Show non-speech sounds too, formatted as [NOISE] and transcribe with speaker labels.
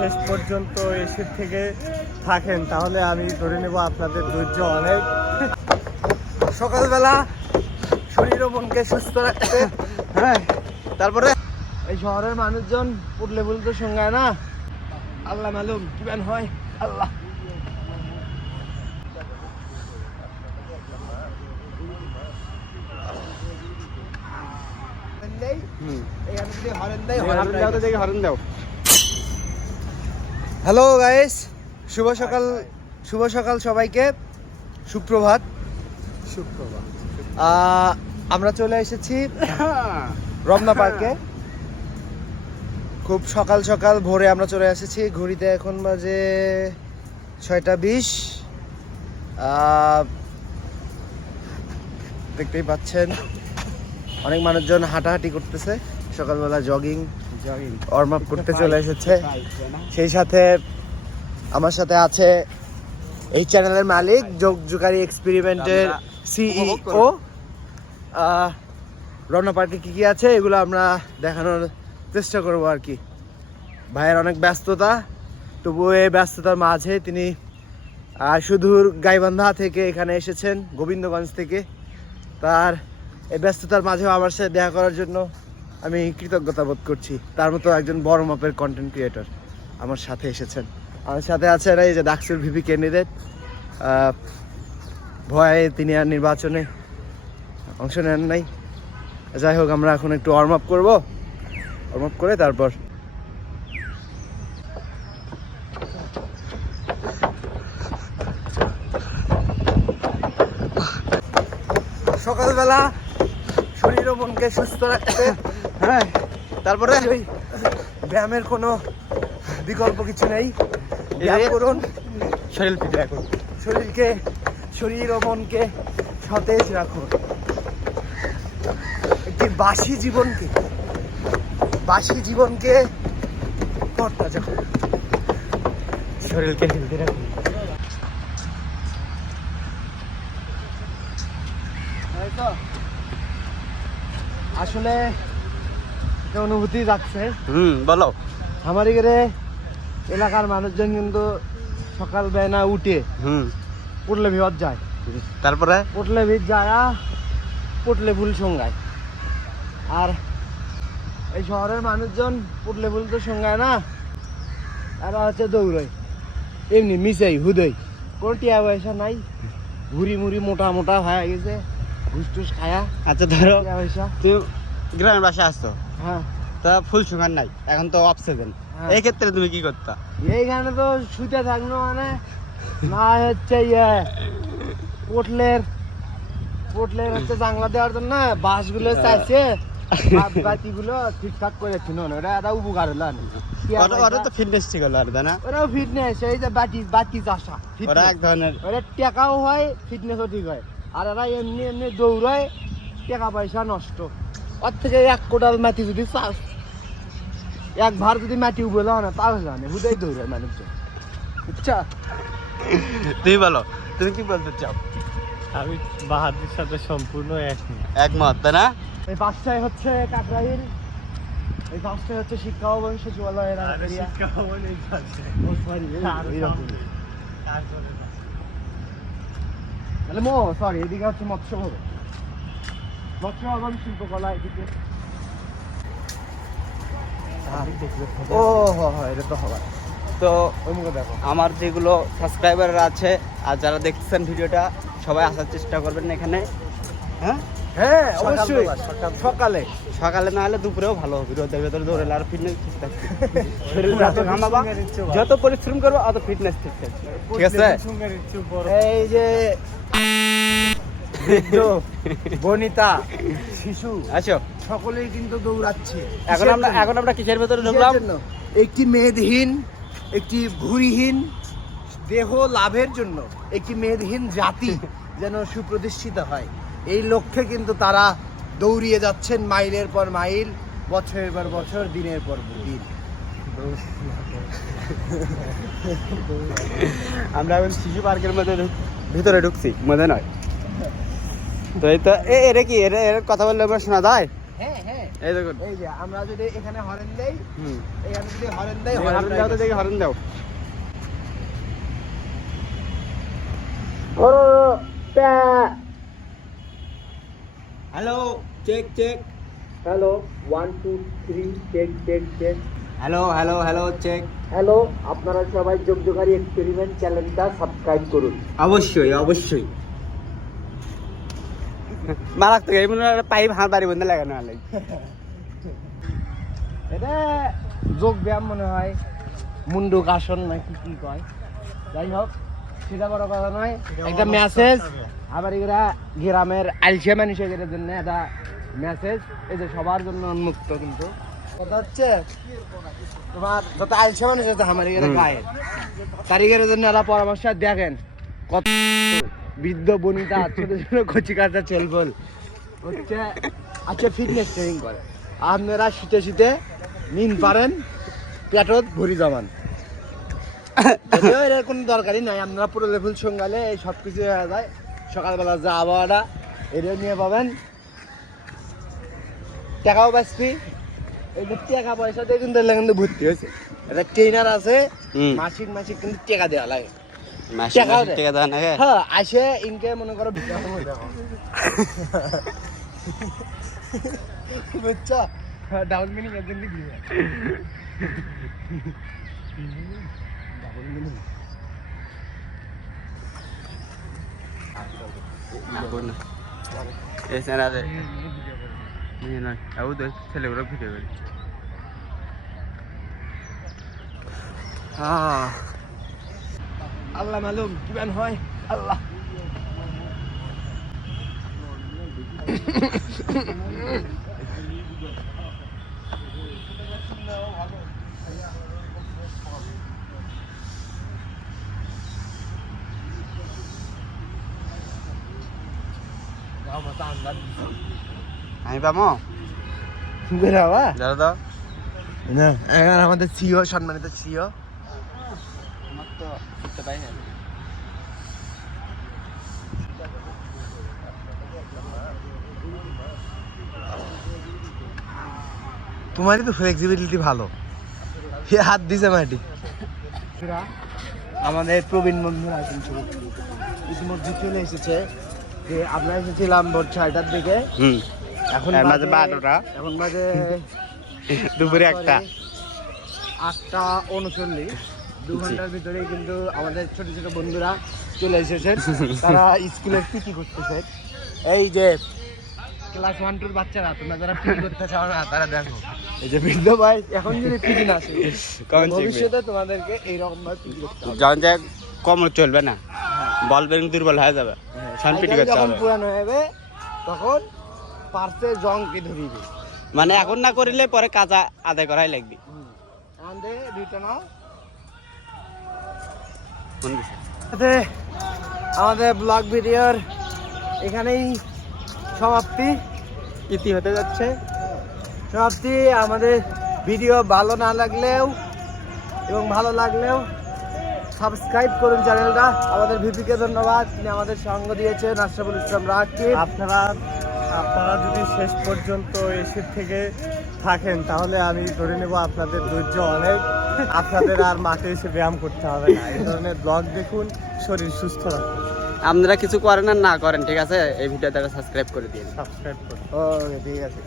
Speaker 1: শেষ পর্যন্ত এসির থেকে থাকেন তাহলে আমি ধরে নেব আপনাদের ধৈর্য অনেক। সকালবেলা শরীর ও মনকে সুস্থ রাখতে। হ্যাঁ তারপরে এই শহরের মানুষজন উঠলে বলতে সঙ্গায় না? আল্লাহ মালুম কি ব্যান হয়? আল্লাহ। হ্যালো গাইস শুভ সকাল শুভ সকাল সবাইকে। সুপ্রভাত। সুপ্রভাত। আমরা চলে এসেছি রমনা পার্কে। খুব সকাল সকাল ভোরে আমরা চলে এসেছি। ঘড়িতে এখন বাজে ছয়টা বিশ। দেখতেই পাচ্ছেন অনেক মানুষজন হাঁটাহাঁটি করতেছে। সকালবেলা জগিং
Speaker 2: জগিং
Speaker 1: ওয়ার্ম আপ করতে চলে এসেছে। সেই সাথে আমার সাথে আছে এই চ্যানেলের মালিক যোগ যুগারি এক্সপেরিমেন্টের সিইও রমনা পার্কে কি কি আছে এগুলো আমরা দেখানোর চেষ্টা করব আর কি। ভাইয়ের অনেক ব্যস্ততা তবুও এই ব্যস্ততার মাঝে তিনি সুদূর গাইবান্ধা থেকে এখানে এসেছেন গোবিন্দগঞ্জ থেকে। তার এই ব্যস্ততার মাঝেও আমার সাথে দেখা করার জন্য আমি কৃতজ্ঞতা বোধ করছি। তার মতো একজন বড় মাপের কন্টেন্ট ক্রিয়েটর আমার সাথে এসেছেন। আমার সাথে আছেন এই যে ডাকসুর ভিপি ক্যান্ডিডেট ভয়ে তিনি আর নির্বাচনে অংশ নেন নাই। যাই হোক, আমরা এখন একটু ওয়ার্ম আপ করব। ওয়ার্ম আপ করে তারপর সকালবেলা শরীর ও মনকে সুস্থ রাখতে হ্যাঁ তারপরে? ওই ব্যায়ামের কোনো বিকল্প কিছু নেই। ব্যায়াম করুন।
Speaker 2: শরীর ফিট রাখুন।
Speaker 1: শরীরকে শরীর ও মনকে সতেজ রাখুন। একটি বাসি জীবনকে বাসি জীবনকে তরতাজা করুন।
Speaker 2: শরীরকে হেলদি রাখুন।
Speaker 1: আসলে অনুভূতি যাচ্ছে।
Speaker 2: হুম বলো।
Speaker 1: আমার এখানে এলাকার মানুষজন কিন্তু সকাল বেলা উঠে
Speaker 2: হুম।
Speaker 1: পটলে ভিওর যায়।
Speaker 2: তারপরে?
Speaker 1: পটলে ভিত যায় পটলে ফুল সঙ্গায় আর এই শহরের মানুষজন পটলে ফুল তো সঙ্গায় না। এরা হচ্ছে দৌড়ায়। এমনি মিশাই হুদই কোনো টিয়া পয়সা নাই। ঘুরি মুড়ি মোটা মোটা হয়ে গেছে। ঘুষ টুস খায়া।
Speaker 2: আচ্ছা ধরো
Speaker 1: টিয়া পয়সা।
Speaker 2: তুই গ্রামের বাসায়
Speaker 1: হ্যাঁ
Speaker 2: তা ফুল সুগার নাই এখন তো অফ সিজন
Speaker 1: হ্যাঁ।
Speaker 2: এই ক্ষেত্রে তুমি কি করতা?
Speaker 1: এইখানে তো শুতে থাকল মানে না হচ্ছে ইয়ে পোটলের পোটলের হচ্ছে জাংলা দেওয়ার জন্য বাঁশগুলো চাইছে বাতি গুলো ঠিকঠাক করে ছিল ওটা একটা উপকার হলো
Speaker 2: ওরা তো ফিটনেস ঠিক হলো আর না?
Speaker 1: ওরাও ফিটনেস এই যে বাতি বাতি চাষা
Speaker 2: ওরা এক ধরনের
Speaker 1: ওরা টেকাও হয় ফিটনেসও ঠিক হয়। আর এরা এমনি এমনি দৌড়ায় টাকা পয়সা নষ্ট। ওর থেকে এক কোটাল মাটি যদি চাষ এক ভার যদি মাটি উবেলা না তাও জানে হুদাই দৌড়ায় মানুষজন। বুঝছা?
Speaker 2: তুমি বলো তুমি কি বলতে চাও?
Speaker 3: আমি বাহাদুর সাথে সম্পূর্ণ একমত।
Speaker 2: তাই না?
Speaker 1: এই বাসটাই হচ্ছে কাকরাইল এই বাসটাই হচ্ছে শিক্ষা ভবন সচিবালয়ের
Speaker 3: শিক্ষা ভবন এই না।
Speaker 1: তাহলে মো সরি এদিকে হচ্ছে মৎস্য ভবন। মৎস্য শিল্পকলা এদিকে। ও এটা তো হবার
Speaker 2: আমার যেগুলো সাবস্ক্রাইবার আছে আর যারা দেখছেন ভিডিওটা সবাই আসার চেষ্টা করবেন এখানে। হ্যাঁ?
Speaker 1: হ্যাঁ অবশ্যই।
Speaker 3: সকালে।
Speaker 1: সকালে।
Speaker 2: না হলে দুপুরেও ভালো হবে রোদের ভেতরে দৌড়ালে আর ফিটনেস ঠিক থাকবে। [LAUGHS] শরীর যত ঘামাবা যত পরিশ্রম করব অত ফিটনেস ঠিক থাকবে। ঠিক আছে?
Speaker 1: এই যে বৃদ্ধ বনিতা শিশু
Speaker 2: আচ্ছা।
Speaker 1: সকলেই কিন্তু দৌড়াচ্ছে।
Speaker 2: এখন আমরা এখন আমরা কিসের ভেতরে ঢুকলাম?
Speaker 1: একটি মেদহীন একটি ভুরিহীন দেহ লাভের জন্য একটি মেদহীন জাতি যেন সুপ্রতিষ্ঠিত হয়। এই লক্ষ্যে কিন্তু তারা দৌড়িয়ে যাচ্ছেন মাইলের পর মাইল বছরের পর বছর দিনের পর দিন।
Speaker 2: আমরা এখন শিশু পার্কের মধ্যে ভিতরে ঢুকছি মনে নয়। তো এই তো? এ এরা কি? এরা এর কথা বললে আমরা শোনা যায়?
Speaker 1: হ্যাঁ হ্যাঁ।
Speaker 2: এই দেখুন।
Speaker 1: এই যে আমরা যদি এখানে হরেন দেই
Speaker 2: হুম।
Speaker 1: এখানে যদি হরেন দেই
Speaker 2: হরন দাও তো দেখি হরন দাও। Hello check check
Speaker 1: hello one two three check check check
Speaker 2: hello hello hello check
Speaker 1: hello আপনারা সবাই যোগযোগারি এক্সপেরিমেন্ট চ্যানেলটা সাবস্ক্রাইব করুন।
Speaker 2: অবশ্যই অবশ্যই। মারাক তো এই মনে পাইপ হাত বাড়ি বন্ধ লাগানো আলাই
Speaker 1: এটা যোগ ব্যায়াম মনে হয় মুন্ডুক আসন নাকি কি কয়। যাই হোক সেটা বড় কথা নয় একটা মেসেজ আবার এগুলা গ্রামের আলসিয়া মানুষের জন্য একটা মেসেজ এই যে সবার জন্য উন্মুক্ত কিন্তু। কথা হচ্ছে তোমার যত আলসিয়া মানুষ আছে আমার এখানে। গায়ে। কারিগরের জন্য একটা পরামর্শ দেখেন কত বৃদ্ধ বনিতা ছোট ছোট কচি কাঁচা চলবল হচ্ছে আচ্ছা ফিটনেস ট্রেনিং করে। আপনারা শীতে শীতে নিন পারেন পেটত ভরি জমান। এর কোনো দরকারই নাই আপনারা পুরো লেভেল সঙ্গালে এই সব কিছু হয়ে যায়। সকালবেলা যা আবহাওয়াটা এটা নিয়ে পাবেন। টাকাও বাঁচবি এই যে টাকা পয়সা দিয়ে কিন্তু ভর্তি হয়েছে। একটা ট্রেনার আছে মাসিক মাসিক কিন্তু টাকা দেওয়া লাগে। আসে ইনকে মনে করো বুঝছ? ডাবল মিনিং এর জন্য
Speaker 2: এই নিয়ে নয় ছেলেগুলো ভিডিও করি।
Speaker 1: আল্লাহ মালুম কি বেন হয়? আল্লাহ।
Speaker 2: আমি পামো?
Speaker 1: বেরাবা
Speaker 2: যারা দাও।
Speaker 1: না। এখন আমাদের সিও সম্মানিত সিও
Speaker 2: তো করতে না।
Speaker 1: তোমারই তো ফ্লেক্সিবিলিটি ভালো। হাত দিছে মাটি। আমাদের প্রবীণ বন্ধুরা কিন্তু ইতিমধ্যে চলে এসেছে যে আমরা এসেছিলাম ভোর ছয়টার দিকে। এখন
Speaker 2: মাঝে
Speaker 1: বাজে-
Speaker 2: বারোটা।
Speaker 1: এখন বাজে
Speaker 2: দুপুরে একটা।
Speaker 1: আটটা উনচল্লিশ। দু ঘণ্টার ভিতরে কিন্তু আমাদের ছোট ছোট বন্ধুরা চলে এসেছেন। তারা স্কুলের পিটি করতেছে। এই যে ক্লাস ওয়ান টুর বাচ্চারা তোমরা যারা পিটি করতে চাও না তারা দেখো। এই যে বৃদ্ধ ভাই এখন যদি পিটি না
Speaker 2: কখন
Speaker 1: ভবিষ্যতে তোমাদেরকে এইরকম ভাবে পিটি করতে হবে।
Speaker 2: যখন যে কমর চলবে না বল বেরিং দুর্বল হয়ে যাবে শান পিটি করতে
Speaker 1: যখন পুরানো হবে তখন পার্সে জংকে ধরিবে।
Speaker 2: মানে এখন না করিলে পরে কাজা আদায় করাই লাগবে।
Speaker 1: আন্দে দুইটা নাও আমাদের ব্লগ ভিডিওর এখানেই সমাপ্তি।
Speaker 2: ইতি হতে যাচ্ছে।
Speaker 1: সমাপ্তি আমাদের ভিডিও ভালো না লাগলেও এবং ভালো লাগলেও সাবস্ক্রাইব করুন চ্যানেলটা। আমাদের ভিপিকে ধন্যবাদ তিনি আমাদের সঙ্গ দিয়েছেন আশরাফুল ইসলাম রাকিব।
Speaker 3: আপনারা আপনারা যদি শেষ পর্যন্ত এসে থেকে থাকেন তাহলে আমি ধরে নেব আপনাদের ধৈর্য অনেক। আপনাদের আর মাঠে এসে ব্যায়াম করতে হবে না। এই ধরনের ব্লগ দেখুন শরীর সুস্থ রাখুন।
Speaker 2: আপনারা কিছু করেন আর না করেন ঠিক আছে? এই ভিডিওটা সাবস্ক্রাইব করে দিন।
Speaker 3: সাবস্ক্রাইব করুন।
Speaker 1: ও ঠিক আছে।